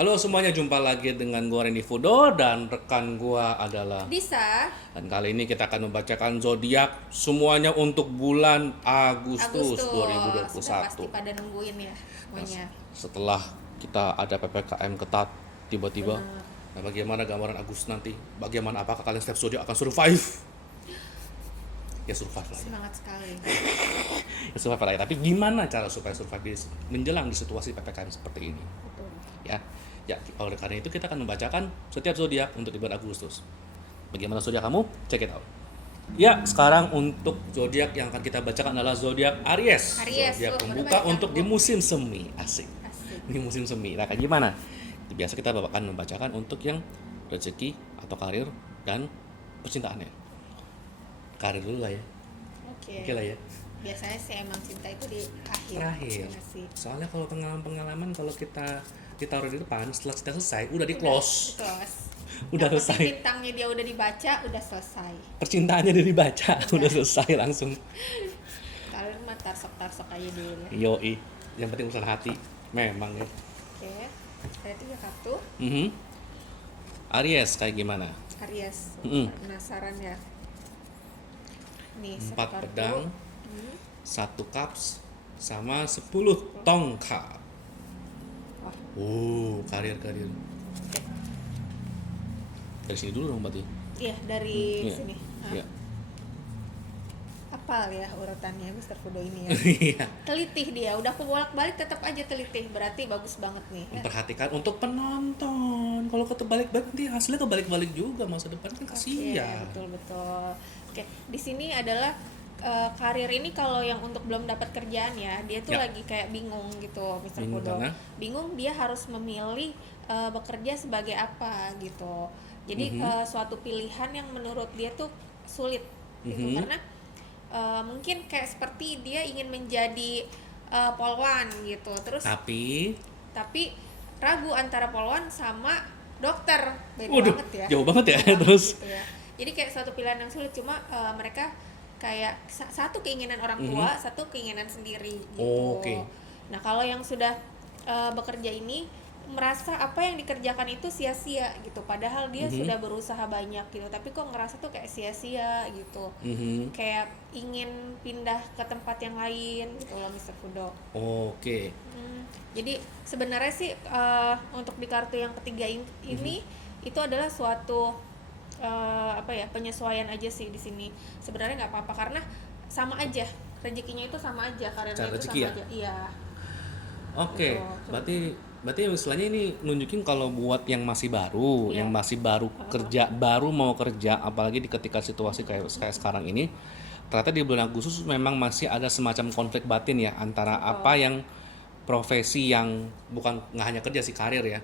Halo semuanya, jumpa lagi dengan gua Randy Fudo dan rekan gua adalah. Bisa, Dan kali ini kita akan membacakan zodiak semuanya untuk bulan Agustus Agustus sudah pasti 2021. pada nungguin ya Nah, semuanya. setelah kita ada PPKM ketat tiba-tiba, Benar. nah bagaimana gambaran Agustus nanti? Bagaimana apakah kalian setiap zodiak akan survive? Ya survive lah ya. Semangat sekali. Ya survive lah ya. Tapi gimana cara supaya survive menjelang di situasi PPKM seperti ini? Betul. Ya, ya oleh karena itu kita akan membacakan setiap zodiak untuk di bulan Agustus. Bagaimana zodiak kamu? Check it out. Ya, sekarang untuk zodiak yang akan kita bacakan adalah zodiak Aries. Aries, Zodiak baru pembuka baca, untuk di Bu. musim semi. Asik. Asik. Di musim semi. Nah, kayak gimana? Biasa kita akan membacakan untuk yang rezeki atau karir dan percintaannya. Karir dulu lah ya. Oke. Oke lah ya. Biasanya sih emang cinta itu di akhir. Terakhir. Iya sih. Soalnya kalau pengalaman kalau kita ditaruh di depan setelah kita selesai udah di close. Udah close. Udah Yang penting selesai. bintangnya dia udah dibaca, udah selesai. Percintaannya udah dibaca, udah selesai langsung. Kalian mah tarsok-tarsok aja dulu ya. Yoi, yang penting urusan hati. Memang ya. Oke. Ada 3 kartu. Mhm. Aries kayak gimana? Aries. Mm-mm. Penasaran ya. Nih, 4 satu kartu. pedang, Hmm. 1 cups, sama 10 tongkat. Wah, Karir. oke. Dari sini dulu dong berarti. Iya, dari Iya. sini. Nah, Iya. apal ya urutannya Mr. Fudo ini ya. Iya. Telitih dia, udah aku bolak-balik tetap aja telitih. Berarti bagus banget nih. Memperhatikan untuk penonton. Kalau kebalik-balik nanti hasilnya kebalik-balik juga masa depan kan Oke, kasihan. betul. Oke, di sini adalah karir ini kalau yang untuk belum dapat kerjaan ya, dia tuh Ya. lagi kayak bingung gitu, Mr. Bingung Fudo. karena? Bingung dia harus memilih bekerja sebagai apa gitu. Jadi Mhm. suatu pilihan yang menurut dia tuh sulit gitu Mhm. karena mungkin kayak seperti dia ingin menjadi polwan gitu. Terus Tapi, tapi ragu antara polwan sama dokter, beda waduh, banget ya. jauh banget ya. Jauh banget Terus, gitu ya. Jadi kayak suatu pilihan yang sulit, cuma mereka kayak satu keinginan orang tua, satu keinginan sendiri gitu. Oke. Nah, kalau yang sudah bekerja ini merasa apa yang dikerjakan itu sia-sia gitu, padahal dia sudah berusaha banyak gitu, tapi kok ngerasa tuh kayak sia-sia gitu. Mhm. Kayak ingin pindah ke tempat yang lain gitu loh, Mr. Fudo. Oke. Jadi sebenarnya sih untuk di kartu yang ketiga ini itu adalah suatu penyesuaian aja sih di sini. Sebenarnya nggak apa-apa karena sama aja rezekinya itu sama aja, karirnya Cara itu rezeki sama ya? aja. Iya. Oke, Gitu. berarti istilahnya ini nunjukin kalau buat yang masih baru, Iya. yang masih baru kerja, baru mau kerja, apalagi di ketika situasi kayak sekarang ini, ternyata di bulan Agustus memang masih ada semacam konflik batin ya antara Betul. apa yang profesi yang bukan nggak hanya kerja sih karir ya,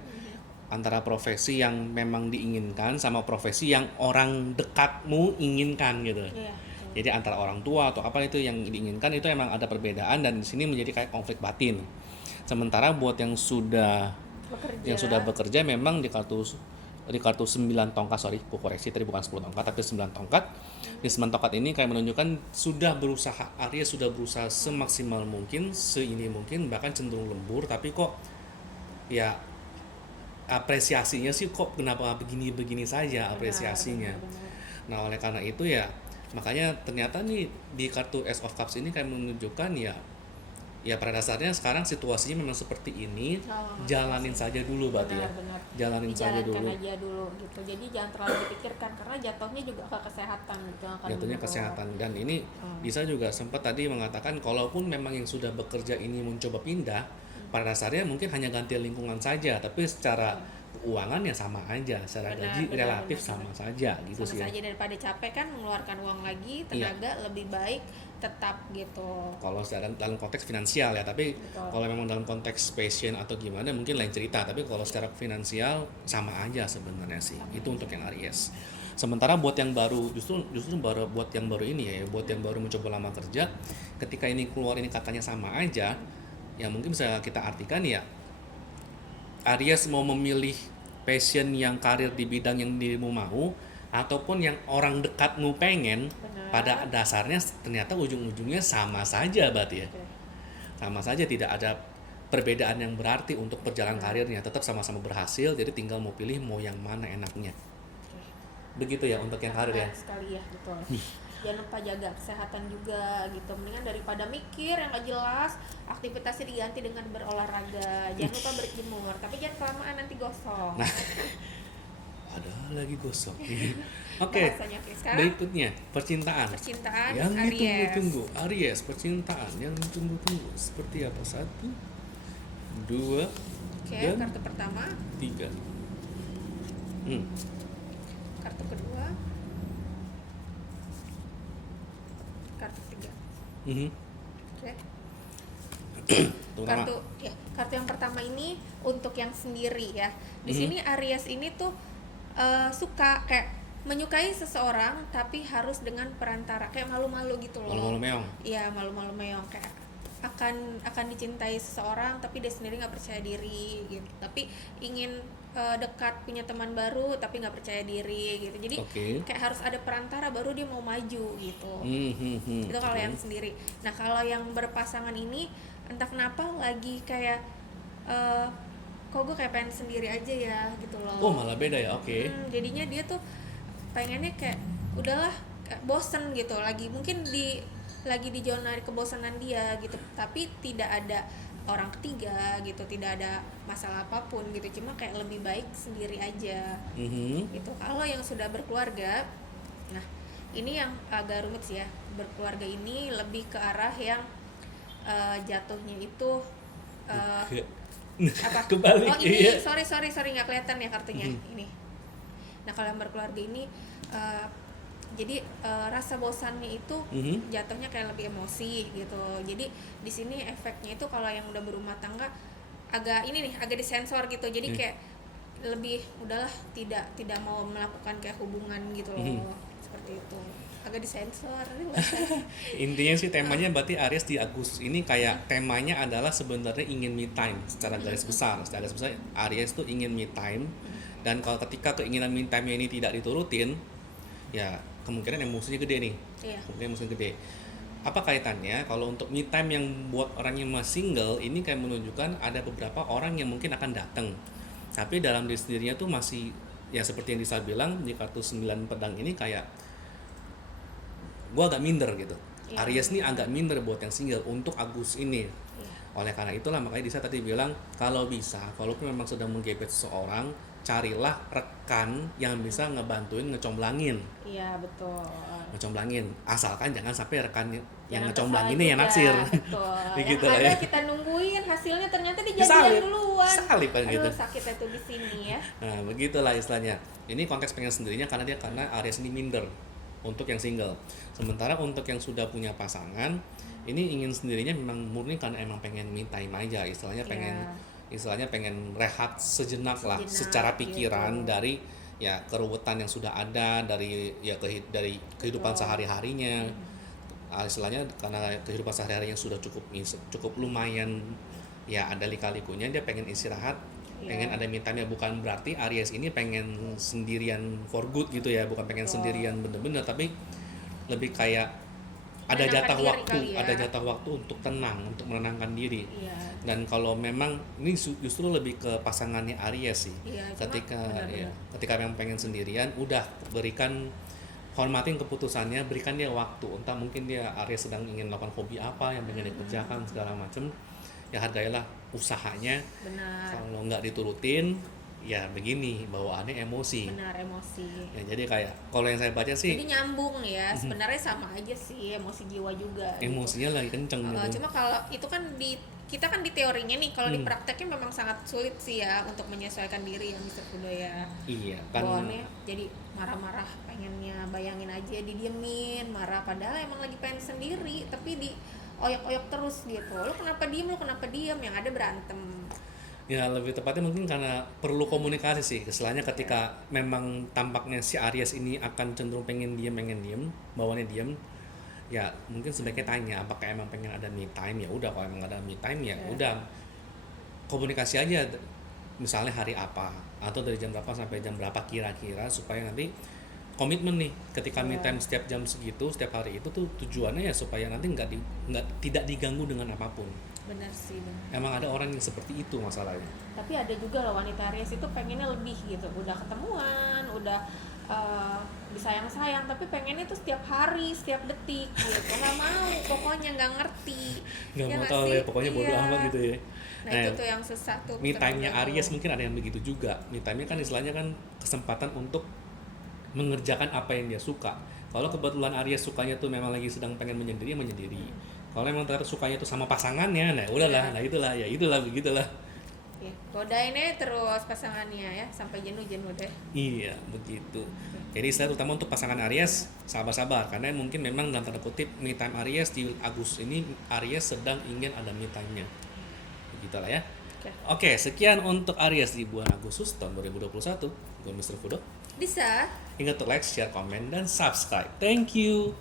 antara profesi yang memang diinginkan sama profesi yang orang dekatmu inginkan gitu. Iya. Jadi antara orang tua atau apa itu yang diinginkan itu emang ada perbedaan dan di sini menjadi kayak konflik batin. Sementara buat yang sudah bekerja memang di kartu 9 tongkat, sorry, aku koreksi tadi bukan 10 tongkat tapi 9 tongkat. Di 9 tongkat ini kayak menunjukkan Aries sudah berusaha semaksimal mungkin, seini mungkin bahkan cenderung lembur, tapi kok ya apresiasinya sih kok kenapa begini-begini saja apresiasinya. Benar. Nah, oleh karena itu ya makanya ternyata nih di kartu Ace of Cups ini kayak menunjukkan ya pada dasarnya sekarang situasinya memang seperti ini, jalanin saja dulu berarti ya. Benar. Jalanin saja Dijalankan dulu. aja dulu gitu. Jadi jangan terlalu dipikirkan karena jatuhnya juga ke kesehatan gitu akan Jatuhnya menurun. kesehatan dan ini bisa juga sempat tadi mengatakan kalaupun memang yang sudah bekerja ini mencoba pindah, pada dasarnya mungkin hanya ganti lingkungan saja, tapi secara keuangan ya sama aja, secara gaji relatif sama saja gitu Sama sih ya. saja daripada capek kan mengeluarkan uang lagi, tenaga lebih baik tetap gitu. Kalau dalam konteks finansial ya, tapi Betul. kalau memang dalam konteks passion atau gimana mungkin lain cerita, tapi kalau secara finansial sama aja sebenarnya sih. Itu untuk yang Aries. Sementara buat yang baru justru buat yang baru ini ya, buat yang baru mencoba lama kerja, ketika ini keluar ini katanya sama aja, ya mungkin bisa kita artikan ya Aries mau memilih passion yang karir di bidang yang dirimu mau ataupun yang orang dekatmu pengen. Benar. Pada dasarnya ternyata ujung-ujungnya sama saja berarti ya. Oke. Sama saja, tidak ada perbedaan yang berarti untuk perjalanan karirnya, tetap sama-sama berhasil, jadi tinggal mau pilih mau yang mana enaknya. Begitu ya untuk yang karir ya. Sekali ya, betul. Jangan lupa jaga kesehatan juga gitu. Mendingan daripada mikir yang gak jelas, aktivitasnya diganti dengan berolahraga. Jangan lupa berjemur, tapi jangan kelamaan nanti gosong. Nah, ada lagi gosok. Oke. Bahasanya, oke. Sekarang Berikutnya percintaan. percintaan Yang Aries. ditunggu-tunggu. Aries, percintaan yang ditunggu-tunggu. Seperti apa? 1, 2, Oke, dan kartu pertama, 3. kartu kedua, kartu ketiga. Oke. Terutama. Kartu yang pertama ini untuk yang sendiri ya. Di sini Aries ini tuh suka kayak menyukai seseorang tapi harus dengan perantara, kayak malu-malu gitu loh. Malu-malu meong. Iya, malu-malu meong, kayak akan dicintai seseorang tapi dia sendiri nggak percaya diri gitu. Tapi ingin dekat, punya teman baru tapi nggak percaya diri gitu. Jadi kayak harus ada perantara baru dia mau maju gitu. Itu kalau yang sendiri. Nah, kalau yang berpasangan ini entah kenapa lagi kayak kok gue kayak pengen sendiri aja ya gitu loh. Oh, malah beda ya. Oke. Jadinya dia tuh pengennya kayak udahlah, kayak bosen gitu, mungkin lagi di zona kebosanan dia gitu, tapi tidak ada orang ketiga gitu, tidak ada masalah apapun gitu, cuma kayak lebih baik sendiri aja gitu. Kalau yang sudah berkeluarga, nah ini yang agak rumit sih ya. Berkeluarga ini lebih ke arah yang jatuhnya itu apa? Kebalik. Oh ini, iya. sorry nggak kelihatan ya kartunya ini. Nah, kalau yang berkeluarga ini jadi rasa bosannya itu jatuhnya kayak lebih emosi gitu. Jadi di sini efeknya itu kalau yang udah berumah tangga agak disensor gitu. Jadi kayak lebih udahlah tidak mau melakukan kayak hubungan gitu loh. Seperti itu. Agak disensor. Intinya sih temanya berarti Aries di Agustus ini kayak temanya adalah sebenarnya ingin me time secara garis besar. Secara garis besar Aries tuh ingin me time. Dan kalau ketika keinginan me time ini tidak diturutin, ya kemungkinan emosinya gede nih. Iya. Kemungkinan emosinya gede. Apa kaitannya? Kalau untuk me time yang buat orang yang masih single, ini kayak menunjukkan ada beberapa orang yang mungkin akan datang. Tapi dalam diri sendirinya tuh masih, ya seperti yang Disa bilang, di kartu 9 pedang ini kayak, gue agak minder gitu. Iya. Aries nih agak minder buat yang single untuk Agustus ini. Oleh karena itulah makanya Disa tadi bilang, kalau bisa, kalaupun memang sedang menggebet seseorang, carilah rekan yang bisa ngebantuin ngecomblangin. Iya, betul. Ngecomblangin, asalkan jangan sampai rekan yang Jangan ngecomblangin yang kesal naksir. juga, betul. Begitu Yang lah ada ya. kita nungguin hasilnya ternyata Salib. dijadian duluan. Salib kan gitu. Sakitnya tuh di sini ya. Nah, begitulah istilahnya. Ini konteks pengen sendirinya karena Aries ini minder untuk yang single. Sementara untuk yang sudah punya pasangan, ini ingin sendirinya memang murni karena emang pengen me time aja, istilahnya pengen rehat sejenak lah secara pikiran gitu. Dari ya keruwetan yang sudah ada dari dari kehidupan sehari-harinya. Istilahnya karena kehidupan sehari-harinya sudah cukup lumayan ya ada lika-likunya, dia pengen istirahat, pengen ada me time. Ya bukan berarti Aries ini pengen sendirian for good gitu ya, bukan pengen sendirian bener-bener, tapi lebih kayak ada jatah waktu untuk tenang, untuk menenangkan diri. Dan kalau memang ini justru lebih ke pasangannya Aries sih. Ketika memang pengen sendirian, udah hormatin keputusannya, berikan dia waktu. Entah mungkin dia Aries sedang ingin melakukan hobi apa yang pengen dikerjakan segala macam, ya hargailah usahanya. Benar. Kalau nggak diturutin, ya begini bawaannya emosi. Benar, emosi. Ya, jadi kayak kalau yang saya baca sih, jadi nyambung ya, sebenarnya sama aja sih, emosi jiwa juga. Emosinya gitu. lagi kenceng gitu. Cuma kalau itu kan kita kan di teorinya nih, kalau di prakteknya memang sangat sulit sih ya untuk menyesuaikan diri yang Mr. Kudo ya. Iya kan. Bawaannya jadi marah-marah, pengennya bayangin aja didiemin, marah padahal emang lagi pengen sendiri, tapi di oyok-oyok terus gitu. Lu kenapa diem, yang ada berantem. Ya lebih tepatnya mungkin karena perlu komunikasi sih. Keselanya ketika memang tampaknya si Aries ini akan cenderung pengen diem, bawaannya diem. Ya mungkin sebaiknya tanya apakah emang pengen ada me time. Ya udah, kalau emang ada me time ya udah komunikasi aja. Misalnya hari apa atau dari jam berapa sampai jam berapa kira-kira, supaya nanti komitmen nih ketika me time setiap jam segitu setiap hari itu tuh tujuannya ya supaya nanti tidak diganggu dengan apapun. benar sih, benar. Emang ada orang yang seperti itu masalahnya. Tapi ada juga loh wanita Aries itu pengennya lebih gitu, udah ketemuan, udah disayang-sayang, tapi pengennya tuh setiap hari, setiap detik gitu, nggak mau, pokoknya nggak ngerti. Nggak Ya mau nggak tahu sih? ya, pokoknya bodo Iya. amat gitu ya. Nah itu tuh yang susah tuh. Me time-nya ketemu. Aries mungkin ada yang begitu juga. Me time-nya kan istilahnya kan kesempatan untuk mengerjakan apa yang dia suka. Kalau kebetulan Aries sukanya tuh memang lagi sedang pengen menyendiri, ya menyendiri. Kalau memang ternyata sukanya tuh sama pasangannya, nah udahlah, nah itulah begitulah. Ya, godainnya terus pasangannya ya sampai jenuh deh. Iya, begitu. Jadi istilah terutama untuk pasangan Aries, sabar-sabar karena mungkin memang dalam tanda kutip me time Aries di Agustus ini Aries sedang ingin ada me time-nya. Begitulah ya. Oke, sekian untuk Aries di bulan Agustus tahun 2021. Gue Mr. Fudo. Bisa. Ingat untuk like, share, komen, dan subscribe. Thank you.